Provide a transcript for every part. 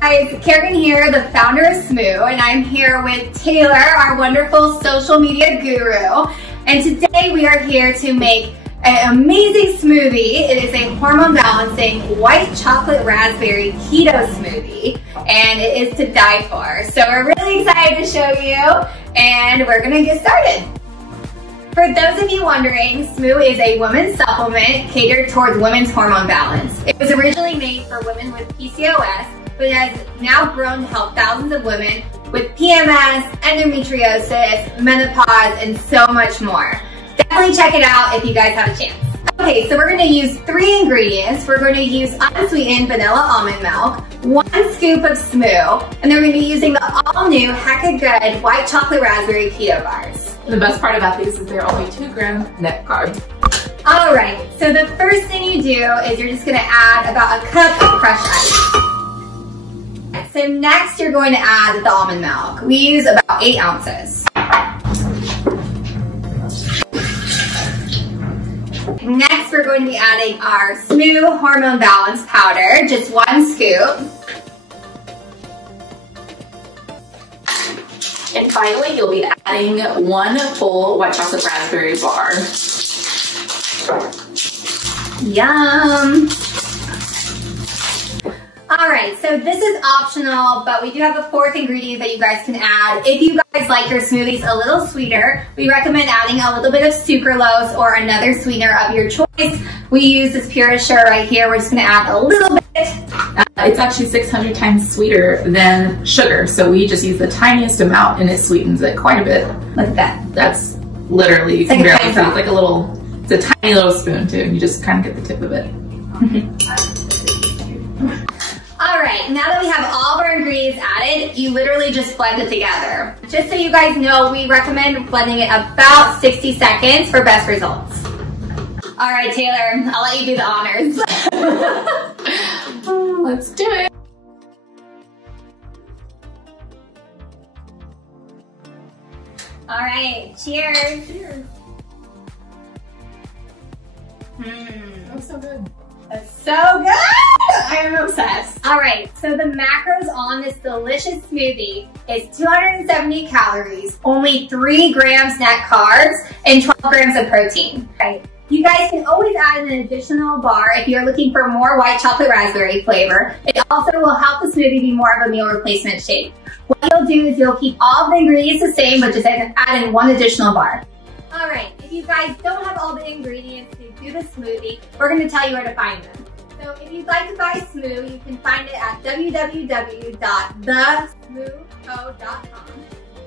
guys, Karagan here, the founder of Smoo, and I'm here with Taylor, our wonderful social media guru. And today we are here to make an amazing smoothie. It is a hormone balancing white chocolate raspberry keto smoothie, and it is to die for. So we're really excited to show you, and we're gonna get started. For those of you wondering, Smoo is a women's supplement catered towards women's hormone balance. It was originally made for women with PCOS, but it has now grown to help thousands of women with PMS, endometriosis, menopause, and so much more. Definitely check it out if you guys have a chance. Okay, so we're going to use 3 ingredients. We're going to use unsweetened vanilla almond milk, 1 scoop of Smoo, and then we're going to be using the all-new 𝗎𝗛𝗢𝗢𝗢 white chocolate raspberry keto bars. The best part about these is they're only 2 gram net carb. All right, so the first thing you do is you're just going to add about a cup of crushed ice. So next you're going to add the almond milk. We use about 8 ounces. Next, we're going to be adding our Smoo Hormone Balance Powder, just 1 scoop. And finally, you'll be adding 1 full white chocolate raspberry bar. Yum! Alright, so this is optional, but we do have a 4th ingredient that you guys can add. If you guys like your smoothies a little sweeter, we recommend adding a little bit of sucralose or another sweetener of your choice. We use this 𝗎𝗑𝗢𝗏 right here. We're just going to add a little bit. It's actually 600 times sweeter than sugar, so we just use the tiniest amount and it sweetens it quite a bit. Look at that. That's literally, you can barely see, it's like a little, it's a tiny little spoon too. You just kind of get the tip of it. Alright, now that we have all of our ingredients added, you literally just blend it together. Just so you guys know, we recommend blending it about 60 seconds for best results. Alright, Taylor, I'll let you do the honors. Let's do it. Alright, cheers. Cheers. That's so good. That's so good! I am obsessed. Alright, so the macros on this delicious smoothie is 270 calories, only 3 grams net carbs, and 12 grams of protein. Right. You guys can always add an additional bar if you're looking for more white chocolate raspberry flavor. It also will help the smoothie be more of a meal replacement shake. What you'll do is you'll keep all of the ingredients the same, but just add in 1 additional bar. Alright, if you guys don't have all the ingredients to do the smoothie, we're going to tell you where to find them. So if you'd like to buy Smoo, you can find it at www.𝗎𝗛𝗢𝗢𝗢𝗢.com.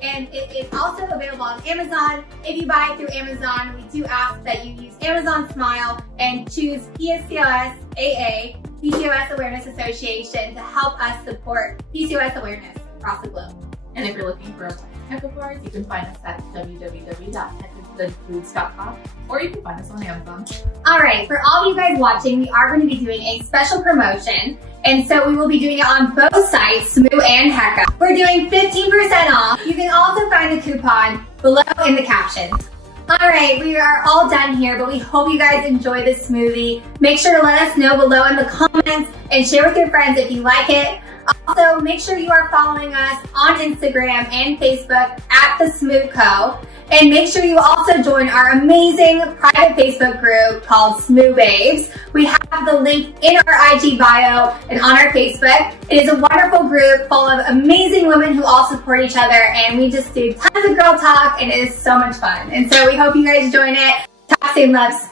And it is also available on Amazon. If you buy it through Amazon, we do ask that you use Amazon Smile and choose PCOS AA, PCOS Awareness Association, to help us support PCOS awareness across the globe. And if you're looking for Heka bars, you can find us at www.𝗎𝗛𝗢𝗢𝗢𝗢.com, or you can find us on Amazon. Alright, for all of you guys watching, we are going to be doing a special promotion. And so we will be doing it on both sites, Smoo and Heka. We're doing 15% off. You can also find the coupon below in the captions. Alright, we are all done here, but we hope you guys enjoy this smoothie. Make sure to let us know below in the comments and share with your friends if you like it. Also, make sure you are following us on Instagram and Facebook at the Smoo Co. And make sure you also join our amazing private Facebook group called Smoo Babes. We have the link in our IG bio and on our Facebook. It is a wonderful group full of amazing women who all support each other, and we just do tons of girl talk, and it is so much fun. And so we hope you guys join it. Talk soon, loves.